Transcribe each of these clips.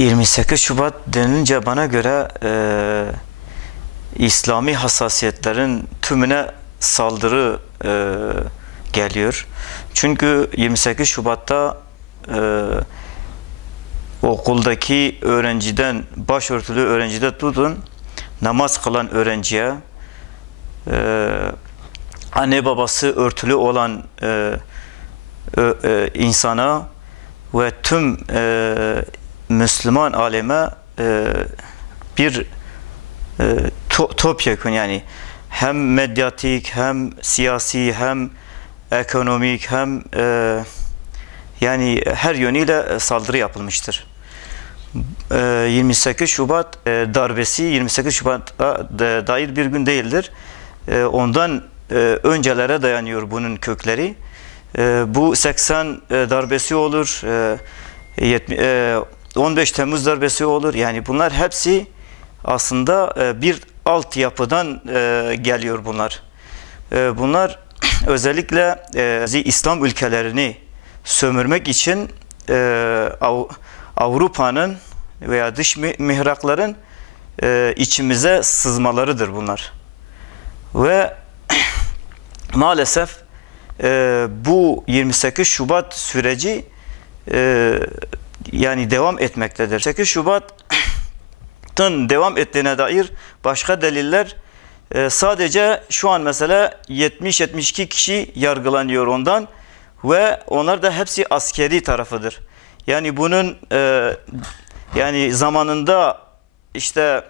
28 Şubat denilince bana göre İslami hassasiyetlerin tümüne saldırı geliyor. Çünkü 28 Şubat'ta okuldaki öğrenciden, başörtülü öğrencide tutun, namaz kılan öğrenciye, anne babası örtülü olan insana ve tüm Müslüman aleme bir topyekun, yani hem medyatik hem siyasi hem ekonomik hem yani her yönüyle saldırı yapılmıştır. 28 Şubat darbesi 28 Şubat'a dair bir gün değildir. Ondan öncelere dayanıyor bunun kökleri. Bu 80 darbesi olur, 15 Temmuz darbesi olur. Yani bunlar hepsi aslında bir altyapıdan geliyor bunlar. Bunlar özellikle İslam ülkelerini sömürmek için Avrupa'nın veya dış mihrakların içimize sızmalarıdır bunlar. Ve maalesef bu 28 Şubat süreci yani devam etmektedir. 28 Şubat'ın devam ettiğine dair başka deliller sadece şu an mesela 70-72 kişi yargılanıyor ondan ve onlar da hepsi askeri tarafıdır. Yani bunun yani zamanında işte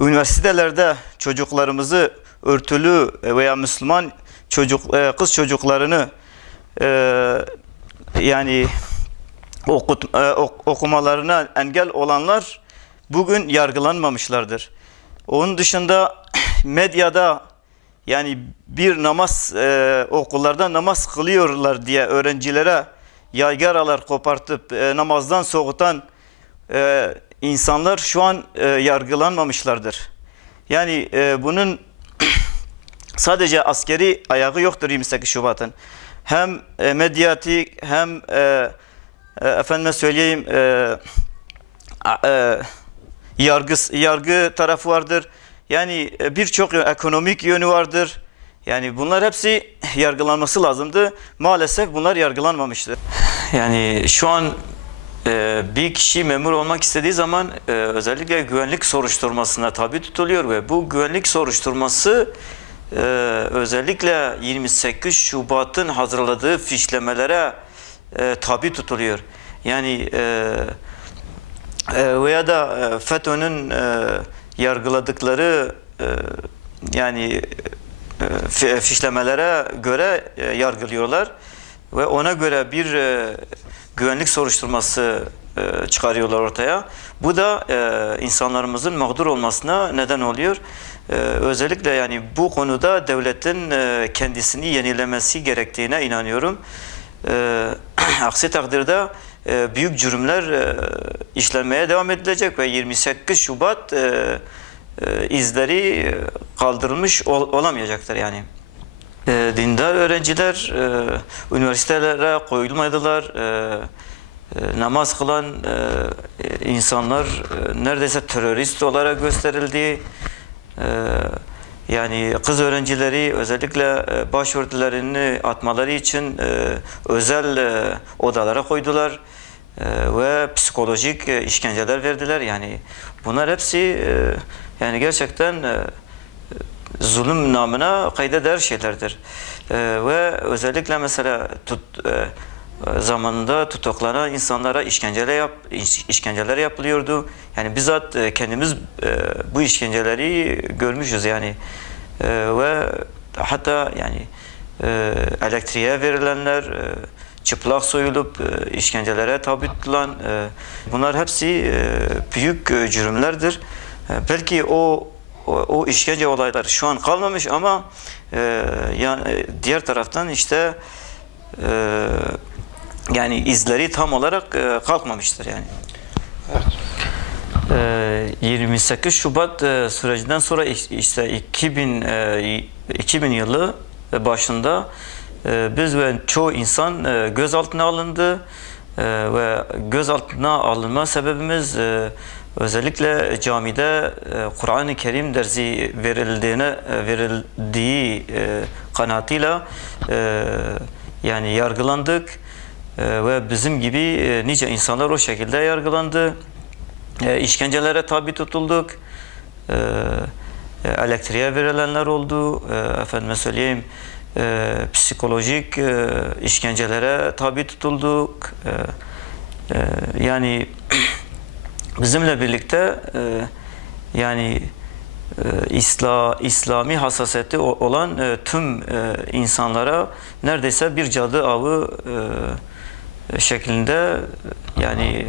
üniversitelerde çocuklarımızı örtülü veya Müslüman kız çocuklarını yani okumalarına engel olanlar bugün yargılanmamışlardır. Onun dışında medyada yani bir namaz okullarda namaz kılıyorlar diye öğrencilere yaygaralar kopartıp namazdan soğutan insanlar şu an yargılanmamışlardır. Yani bunun sadece askeri ayağı yoktur 28 Şubat'ın. Hem medyatik hem efendime söyleyeyim yargı tarafı vardır. Yani birçok ekonomik yönü vardır. Yani bunlar hepsi yargılanması lazımdı. Maalesef bunlar yargılanmamıştır. Yani şu an bir kişi memur olmak istediği zaman özellikle güvenlik soruşturmasına tabi tutuluyor ve bu güvenlik soruşturması özellikle 28 Şubat'ın hazırladığı fişlemelere tabi tutuluyor. Yani veya da FETÖ'nün yargıladıkları yani fişlemelere göre yargılıyorlar ve ona göre bir güvenlik soruşturması çıkarıyorlar ortaya. Bu da insanlarımızın mağdur olmasına neden oluyor. Özellikle yani bu konuda devletin kendisini yenilemesi gerektiğine inanıyorum. Aksi takdirde büyük cürümler işlenmeye devam edilecek ve 28 Şubat izleri kaldırılmış olamayacaktır yani. Dindar öğrenciler üniversitelere koyulmadılar. Namaz kılan insanlar neredeyse terörist olarak gösterildi. Yani kız öğrencileri özellikle başörtülerini atmaları için özel odalara koydular ve psikolojik işkenceler verdiler. Yani bunlar hepsi yani gerçekten zulüm namına kayda değer şeylerdir. Ve özellikle mesela zamanında tutuklanan insanlara işkenceler yapılıyordu. Yani bizzat kendimiz bu işkenceleri görmüşüz yani. Ve hatta yani elektriğe verilenler, çıplak soyulup işkencelere tabi tutulan bunlar hepsi büyük cürümlerdir. Belki o işkence olayları şu an kalmamış ama yani diğer taraftan işte yani izleri tam olarak kalkmamıştır yani. Evet. 28 Şubat sürecinden sonra işte 2000 yılı başında biz ve çoğu insan gözaltına alındı ve gözaltına alınma sebebimiz özellikle camide Kur'an-ı Kerim dersi verildiği kanaatıyla yani yargılandık ve bizim gibi nice insanlar o şekilde yargılandı. İşkencelere tabi tutulduk. Elektriğe verilenler oldu. Efendime söyleyeyim, psikolojik işkencelere tabi tutulduk. Yani bizimle birlikte yani İslami hassasiyeti olan tüm insanlara neredeyse bir cadı avı şeklinde yani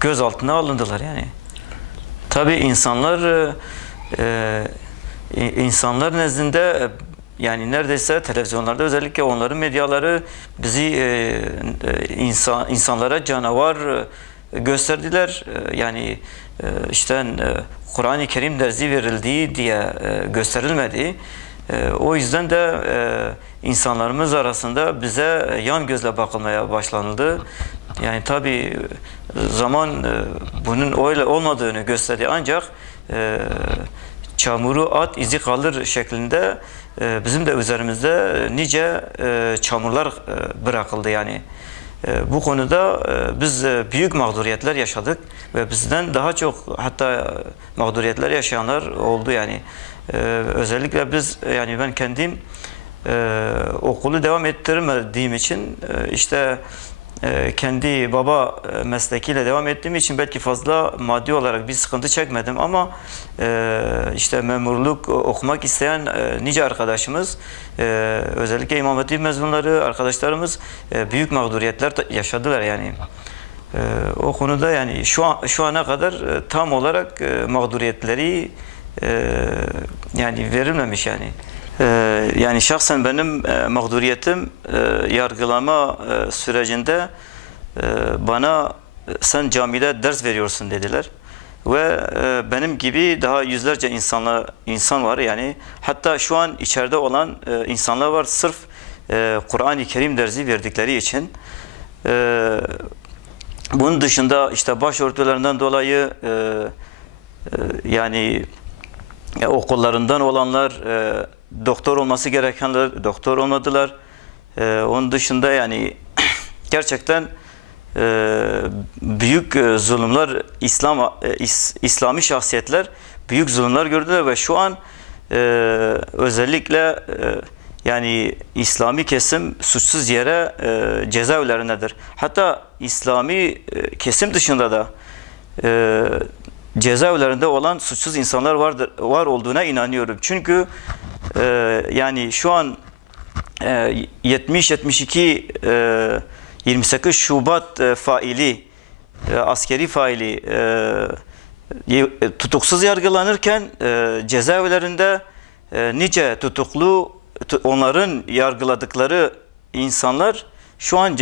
gözaltına alındılar yani. Tabii insanlar nezdinde yani neredeyse televizyonlarda özellikle onların medyaları bizi insanlara canavar gösterdiler. Yani işte Kur'an-ı Kerim dersi verildiği diye gösterilmedi. O yüzden de insanlarımız arasında bize yan gözle bakılmaya başlanıldı. Yani tabii zaman bunun öyle olmadığını gösterdi, ancak çamuru at izi kalır şeklinde bizim de üzerimizde nice çamurlar bırakıldı yani. Bu konuda biz büyük mağduriyetler yaşadık ve bizden daha çok hatta mağduriyetler yaşayanlar oldu yani. Özellikle biz yani ben kendim okulu devam ettirmediğim için işte kendi baba meslekiyle devam ettiğim için belki fazla maddi olarak bir sıkıntı çekmedim, ama işte memurluk okumak isteyen nice arkadaşımız, özellikle İmam Hatip mezunları arkadaşlarımız büyük mağduriyetler yaşadılar yani. O konuda yani şu ana kadar tam olarak mağduriyetleri yani verilmemiş yani. Yani şahsen benim mağduriyetim yargılama sürecinde bana sen camide ders veriyorsun dediler ve benim gibi daha yüzlerce insan var yani, hatta şu an içeride olan insanlar var sırf Kur'an-ı Kerim dersi verdikleri için. Bunun dışında işte başörtülerinden dolayı yani okullarından olanlar, doktor olması gerekenler doktor olmadılar. Onun dışında yani gerçekten büyük zulümler, İslami şahsiyetler büyük zulümler gördüler ve şu an özellikle yani İslami kesim suçsuz yere cezaevlerindedir. Hatta İslami kesim dışında da cezaevlerinde olan suçsuz insanlar var olduğuna inanıyorum. Çünkü yani şu an 70-72 28 Şubat faili, askeri faili tutuksuz yargılanırken cezaevlerinde nice tutuklu, onların yargıladıkları insanlar şu an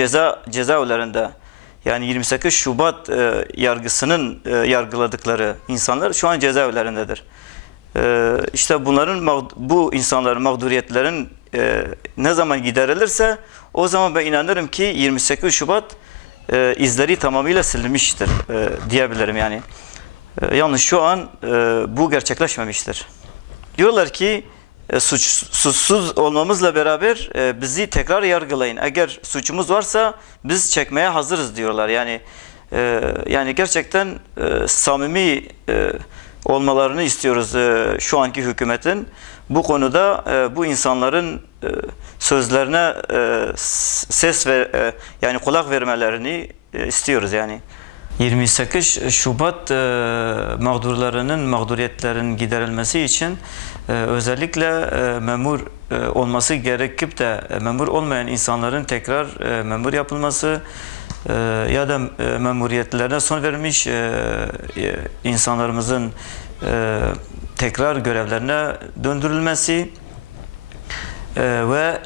cezaevlerinde. Yani 28 Şubat yargısının yargıladıkları insanlar şu an cezaevlerindedir. İşte bu insanların mağduriyetlerin ne zaman giderilirse o zaman ben inanırım ki 28 Şubat izleri tamamıyla silinmiştir diyebilirim yani. Yalnız şu an bu gerçekleşmemiştir. Diyorlar ki suçsuz olmamızla beraber bizi tekrar yargılayın. Eğer suçumuz varsa biz çekmeye hazırız diyorlar. Yani gerçekten samimi olmalarını istiyoruz şu anki hükümetin. Bu konuda bu insanların sözlerine ses ve yani kulak vermelerini istiyoruz yani. 28 Şubat mağduriyetlerin giderilmesi için özellikle memur olması gerekip de memur olmayan insanların tekrar memur yapılması ya da memuriyetlerine son verilmiş insanlarımızın tekrar görevlerine döndürülmesi ve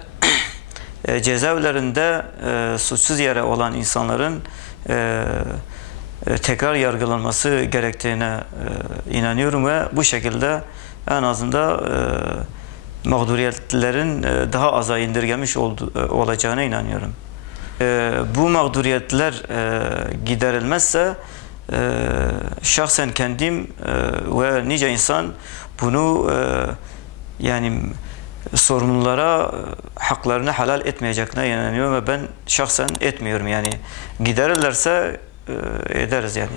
cezaevlerinde suçsuz yere olan insanların tekrar yargılanması gerektiğine inanıyorum ve bu şekilde en azından mağduriyetlerin daha aza indirgemiş olacağına inanıyorum. bu mağduriyetler giderilmezse şahsen kendim ve nice insan bunu yani sorumlulara haklarını helal etmeyeceklerine inanıyorum ve ben şahsen etmiyorum yani. Giderirlerse ederiz yani.